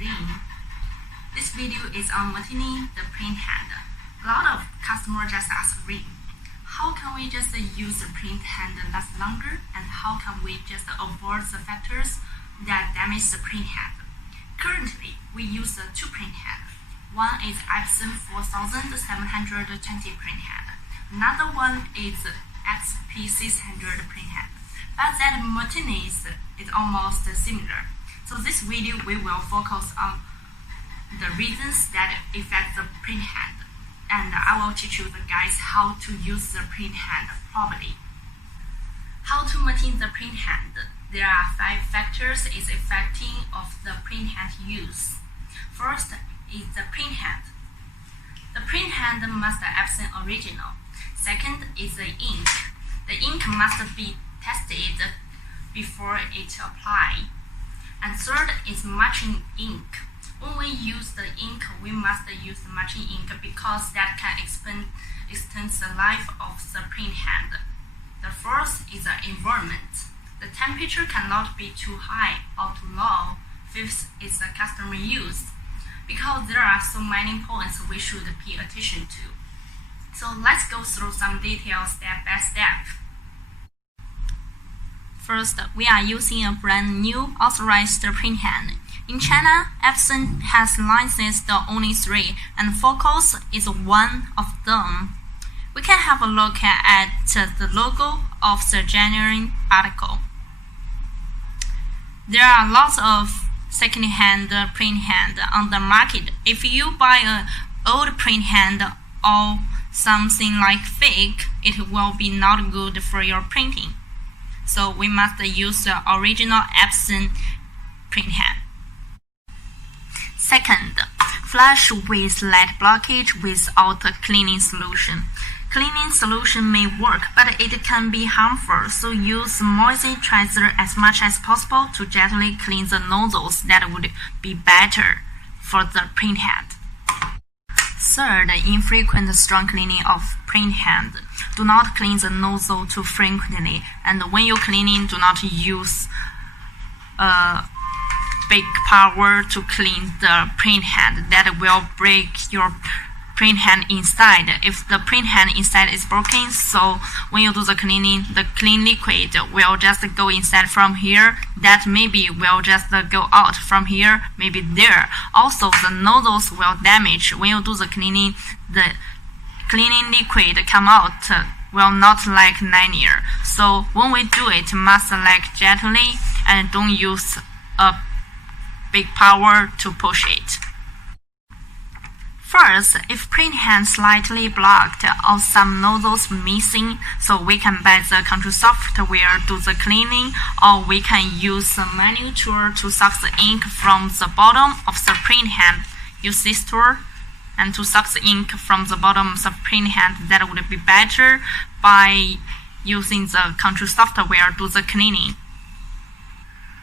green. This video is on maintaining the printhead. A lot of customers just ask me, how can we just use the printhead last longer, and how can we just avoid the factors that damage the printhead? Currently, we use two printheads. One is Epson 4720 printhead. Another one is XP600 printhead. But that maintenance is almost similar. So this video we will focus on the reasons that affect the printhead, and I will teach you guys how to use the printhead properly. How to maintain the printhead? There are 5 factors is affecting of the printhead use. First is the printhead. The printhead must be Epson original. Second is the ink. The ink must be tested before it applied. And third is matching ink. When we use the ink, we must use the matching ink because that can extend the life of the printhead. The fourth is the environment. The temperature cannot be too high or too low. Fifth is the customer use, because there are so many points we should pay attention to. So let's go through some details step by step. First, we are using a brand new authorized printhead. In China, Epson has licensed only 3, and Focus is one of them. We can have a look at the logo of the genuine article. There are lots of second-hand printhead on the market. If you buy an old printhead or something like fake, it will be not good for your printing. So we must use the original Epson printhead. Second, flush with lead blockage without a cleaning solution. Cleaning solution may work, but it can be harmful, so use moisturizer as much as possible to gently clean the nozzles. That would be better for the printhead. Third, infrequent strong cleaning of printhead. Do not clean the nozzle too frequently, and when you're cleaning, do not use big power to clean the printhead. That will break your printhead inside. If the printhead inside is broken, so when you do the cleaning, the clean liquid will just go inside from here. That maybe will just go out from here, maybe there. Also, the nozzles will damage. When you do the cleaning, the cleaning liquid come out will not like linear. So when we do it, must like gently and don't use a big power to push it. First, if printhead slightly blocked or some nozzles missing, so we can buy the control software do the cleaning, or we can use the manual tool to suck the ink from the bottom of the printhead. Use this tool and to suck the ink from the bottom of the printhead. That would be better by using the control software do the cleaning.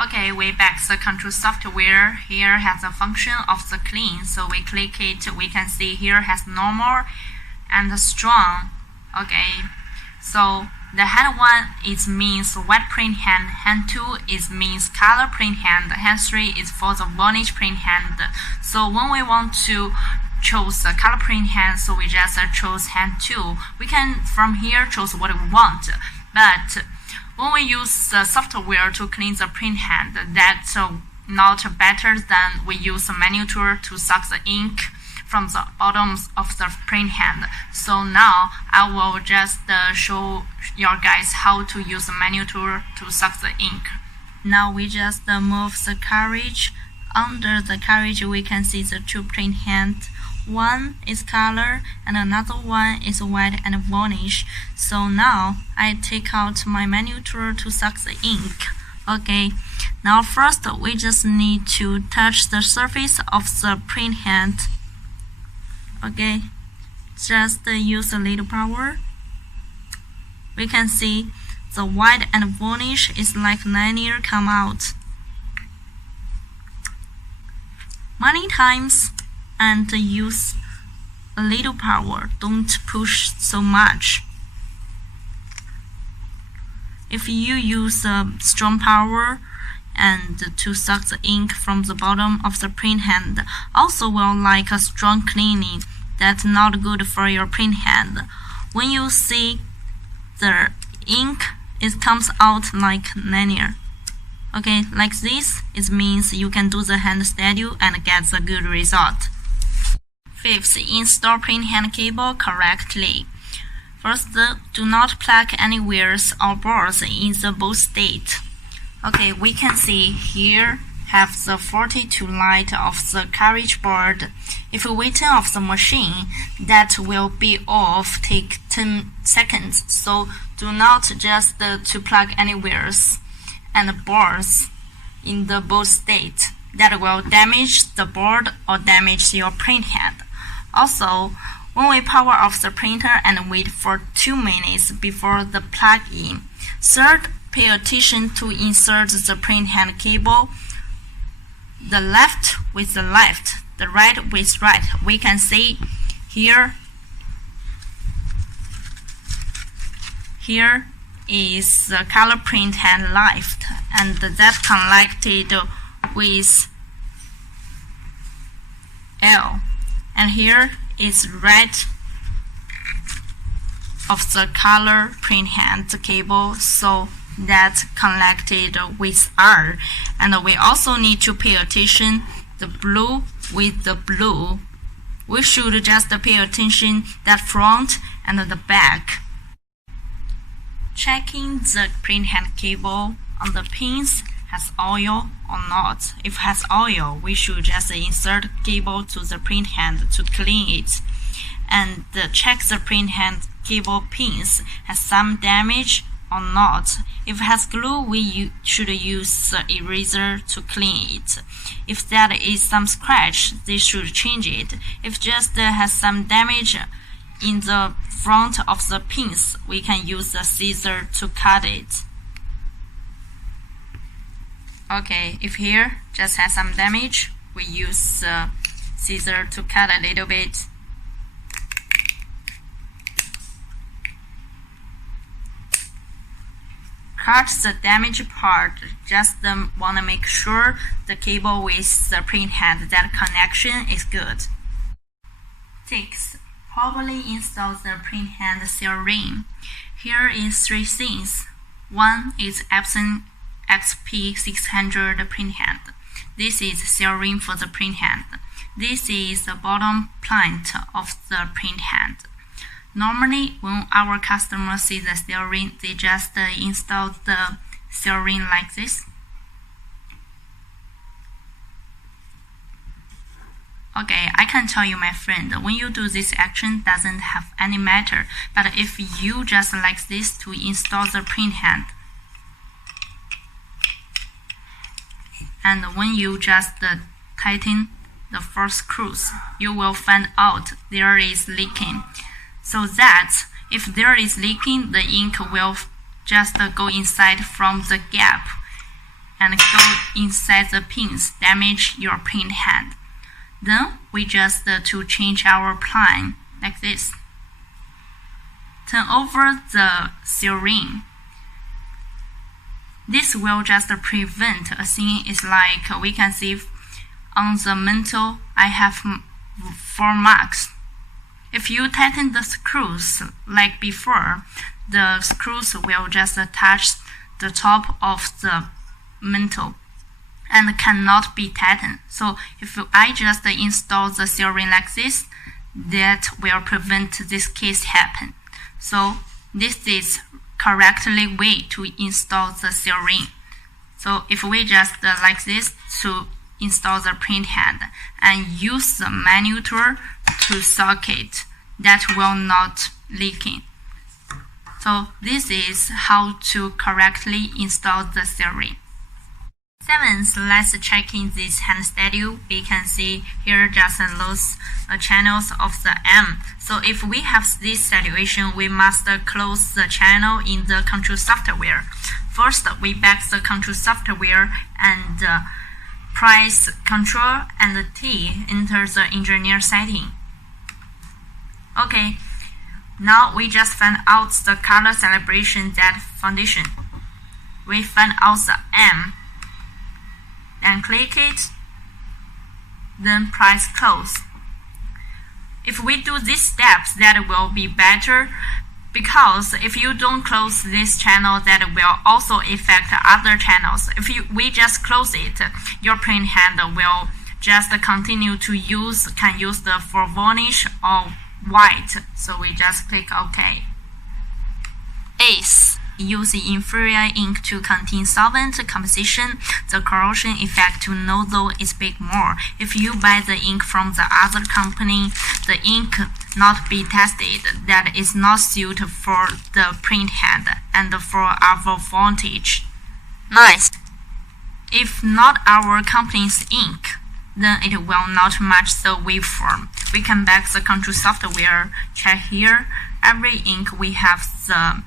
Okay, we back the control software. Here has a function of the clean. So we click it, we can see here has normal and strong. Okay, so the hand 1 is means wet printhead, hand 2 is means color printhead, hand 3 is for the varnish printhead. So when we want to choose the color printhead, so we just choose hand 2. We can from here choose what we want, but when we use the software to clean the printhead, that's not better than we use a manual tool to suck the ink from the bottoms of the printhead. So now I will just show you guys how to use the manual tool to suck the ink. Now we just move the carriage. Under the carriage we can see the 2 printheads. One is color and another one is white and varnish. So now I take out my manual tool to suck the ink. Okay, now first we just need to touch the surface of the printhead. Okay, just use a little power. We can see the white and varnish is like linear come out. Many times, and use a little power, don't push so much. If you use strong power and to suck the ink from the bottom of the printhead also will like a strong cleaning. That's not good for your printhead. When you see the ink, it comes out like linear. Okay, like this, it means you can do the hand study and get the good result. Fifth, install printhead cable correctly. First, do not plug any wires or boards in the boot state. Okay, we can see here have the 42 light of the carriage board. If we turn off the machine, that will be off, take 10 seconds. So do not just to plug any wires and boards in the boot state. That will damage the board or damage your printhead. Also, when we power off the printer and wait for 2 minutes before the plug-in. Third, pay attention to insert the printhead cable. The left with the left, the right with right. We can see here is the color printhead left, and that connected with L. And here is right of the color printhead cable, so that connected with R. And we also need to pay attention the blue with the blue. We should just pay attention that front and the back. Checking the printhead cable on the pins has oil or not. If it has oil, we should just insert cable to the printhead to clean it. And check the printhead cable pins has some damage or not. If it has glue, we should use the eraser to clean it. If that is some scratch, they should change it. If just has some damage in the front of the pins, we can use the scissor to cut it. Okay, if here just has some damage, we use the scissor to cut a little bit. Cut the damaged part. Just want to make sure the cable with the printhead, that connection is good. 6. Properly install the printhead seal ring. Here is 3 things. One is Epson XP600 printhead. This is seal ring for the printhead. This is the bottom plate of the printhead. Normally, when our customers see the seal ring, they just install the seal ring like this. Okay, I can tell you, my friend, when you do this action, doesn't have any matter. But if you just like this to install the printhead, and when you just tighten the first screws, you will find out there is leaking. So that if there is leaking, the ink will just go inside from the gap and go inside the pins, damage your printhead. Then we just to change our plan like this. Turn over the seal ring. This will just prevent a thing is like we can see on the mantle I have 4 marks. If you tighten the screws like before, the screws will just touch the top of the mantle and cannot be tightened. So if I just install the seal ring like this, that will prevent this case happen. So this is correctly way to install the seal ring. So if we just like this to install the printhead and use the manual tool to socket, that will not leaking. So this is how to correctly install the seal ring. 7th, let's check in this hand schedule. We can see here just those channels of the M. So if we have this situation, we must close the channel in the control software. First, we back the control software and press Ctrl and T, enter the engineer setting. Okay, now we just find out the color calibration that foundation. We find out the M. and click it, then press close. If we do these steps, that will be better, because if you don't close this channel, that will also affect other channels. If we just close it, your printhead will just continue to can use the for varnish or white. So we just click OK. Ace. Use inferior ink to contain solvent composition. The corrosion effect to nozzle is big more. If you buy the ink from the other company, the ink not be tested, that is not suited for the printhead and for our voltage. Nice. If not our company's ink, then it will not match the waveform. We can back the control software, check here. Every ink we have the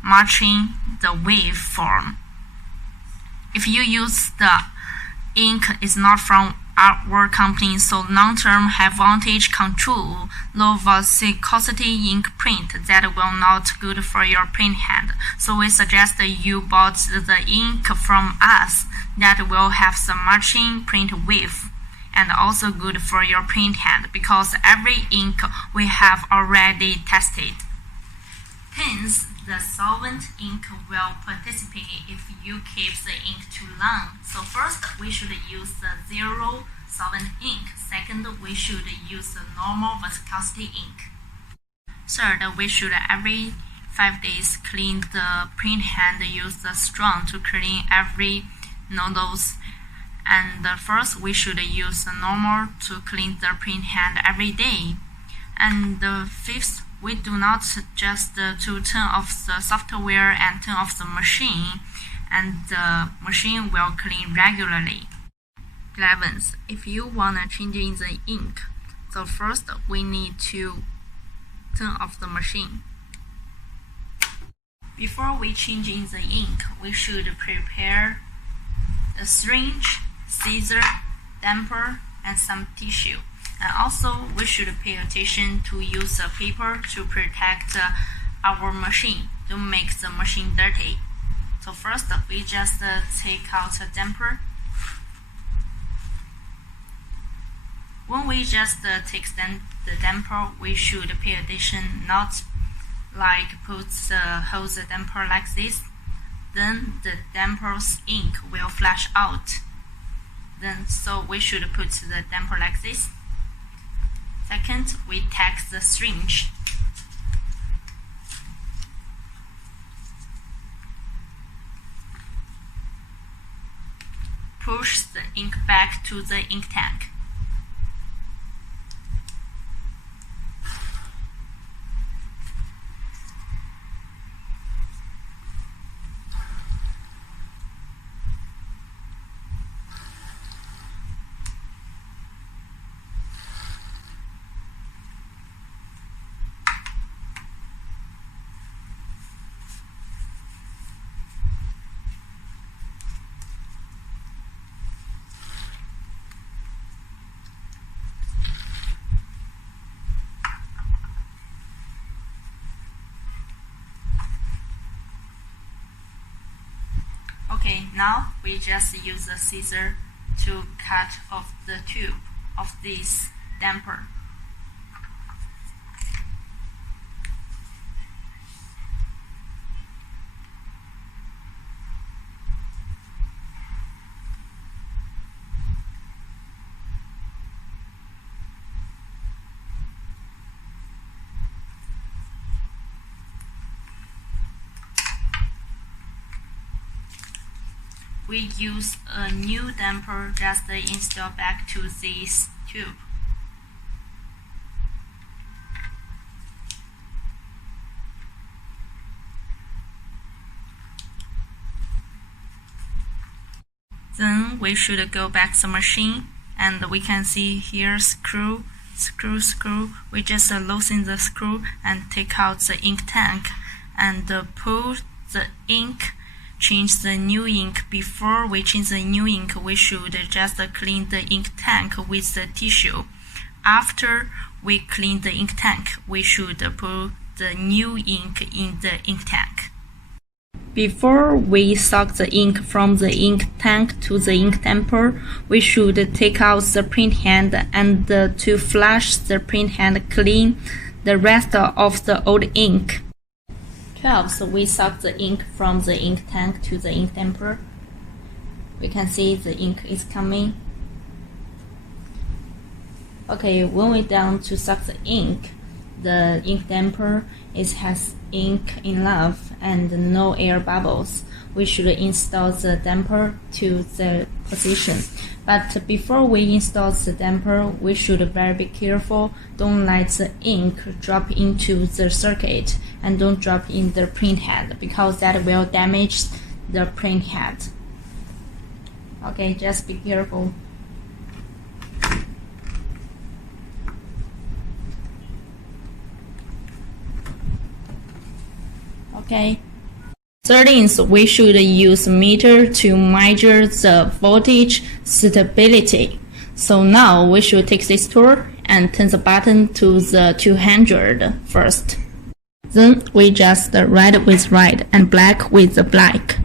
matching the waveform. If you use the ink is not from our company, so long-term high voltage control, low viscosity ink print, that will not good for your printhead. So we suggest that you bought the ink from us that will have some matching print wave, and also good for your printhead, because every ink we have already tested. Hence, the solvent ink will participate if you keep the ink too long. So first, we should use the zero solvent ink. Second, we should use the normal viscosity ink. Third, we should every 5 days clean the printhead. Use the strong to clean every nozzles. And first, we should use the normal to clean the printhead every day. And fifth, we do not just to turn off the software and turn off the machine, and the machine will clean regularly. 11th, if you want to change in the ink, so first we need to turn off the machine. Before we change in the ink, we should prepare a syringe, scissor, damper, and some tissue. And also, we should pay attention to use a paper to protect our machine, don't make the machine dirty. So first, we just take out a damper. When we just take the damper, we should pay attention not like hold the damper like this. Then the damper's ink will flash out. So we should put the damper like this. Second, we take the syringe. Push the ink back to the ink tank. Okay, now we just use a scissor to cut off the tube of this damper. We use a new damper just install back to this tube. Then we should go back to the machine, and we can see here screw. We just loosen the screw and take out the ink tank and pull the ink. Change the new ink. Before we change the new ink, we should just clean the ink tank with the tissue. After we clean the ink tank, we should put the new ink in the ink tank. Before we suck the ink from the ink tank to the ink tamper, we should take out the printhead and to flush the printhead clean the rest of the old ink. 12. So we suck the ink from the ink tank to the ink tamper. We can see the ink is coming. Okay, when we're done to suck the ink damper has ink enough and no air bubbles. We should install the damper to the position. But before we install the damper, we should very be careful. Don't let the ink drop into the circuit and don't drop in the printhead because that will damage the printhead. Okay, just be careful. Okay. 13th, we should use meter to measure the voltage stability. So now we should take this tool and turn the button to the 200 first. Then we just red with red and black with the black.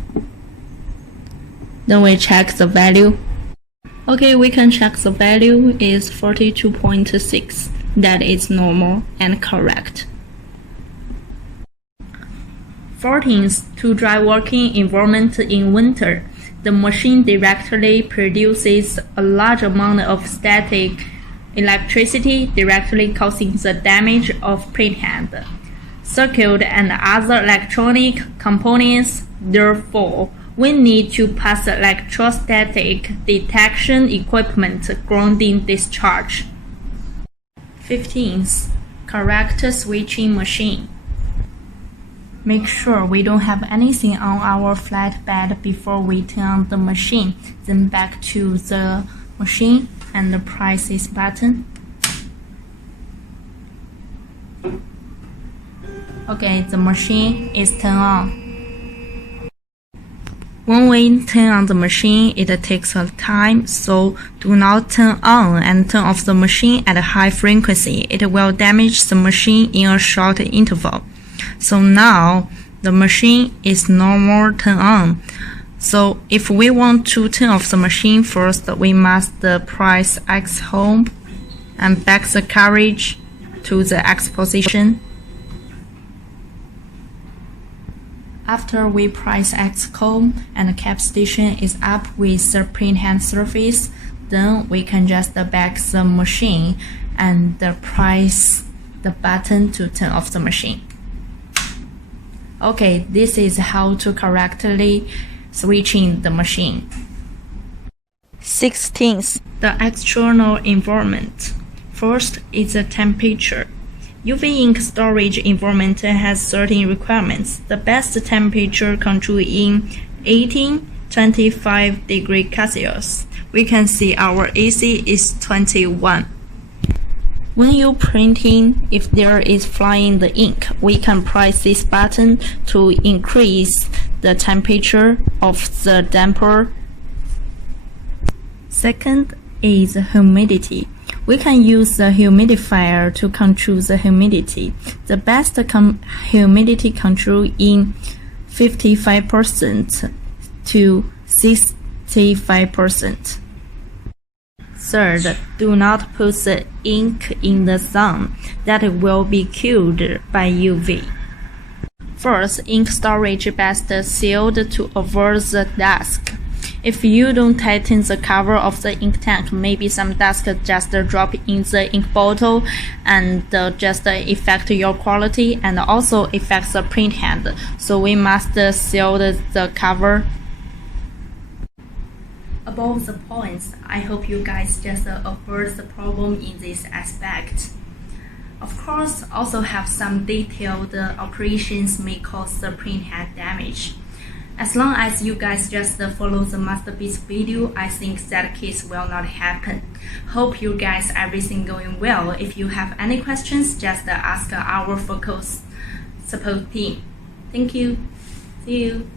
Then we check the value. Okay, we can check the value is 42.6. That is normal and correct. 14th, to dry working environment in winter, the machine directly produces a large amount of static electricity, directly causing the damage of printhead, circuit, and other electronic components. Therefore, we need to pass electrostatic detection equipment grounding discharge. 15th, correct switching machine. Make sure we don't have anything on our flat bed before we turn on the machine. Then back to the machine and press this button. Okay, the machine is turned on. When we turn on the machine, it takes a time, so do not turn on and turn off the machine at a high frequency. It will damage the machine in a short interval. So now the machine is normal turn on. So if we want to turn off the machine first, we must press X home and back the carriage to the X position. After we press X home and the cap station is up with the printhead surface, then we can just back the machine and press the button to turn off the machine. Okay, this is how to correctly switching the machine. 16th, the external environment. First is the temperature. UV ink storage environment has certain requirements. The best temperature control in 18-25 degrees Celsius. We can see our AC is 21. When you're printing, if there is flying the ink, we can press this button to increase the temperature of the damper. Second is humidity. We can use the humidifier to control the humidity. The best humidity control in 55% to 65%. Third, do not put the ink in the sun. That will be killed by UV. First, ink storage best sealed to avoid the dust. If you don't tighten the cover of the ink tank, maybe some dust just drop in the ink bottle and just affect your quality and also affects the printhead. So we must seal the cover. Above the points, I hope you guys just avoid the problem in this aspect. Of course, also have some detailed operations may cause the printhead damage. As long as you guys just follow the masterpiece video, I think that case will not happen. Hope you guys everything going well. If you have any questions, just ask our focus support team. Thank you. See you.